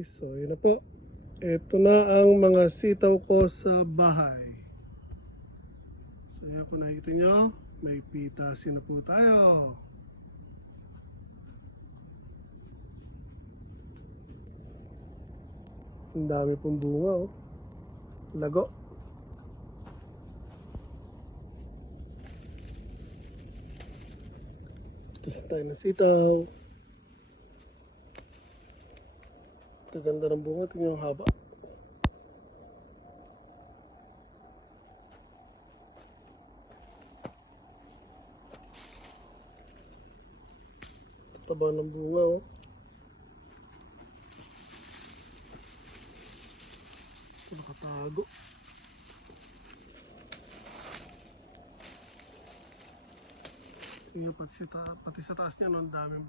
guys, so yun na po. Ito na ang mga sitaw ko sa bahay. So yan, kung nakikita nyo, may pitasin na po tayo. Ang dami pong bunga, oh. Lago. Tapos tayo na sitaw. Kaganda ng bunga, tingnan yung haba. Taba ng bunga, oh. Nakatago. Tingnan pati sa taas niya, no, ang daming bunga.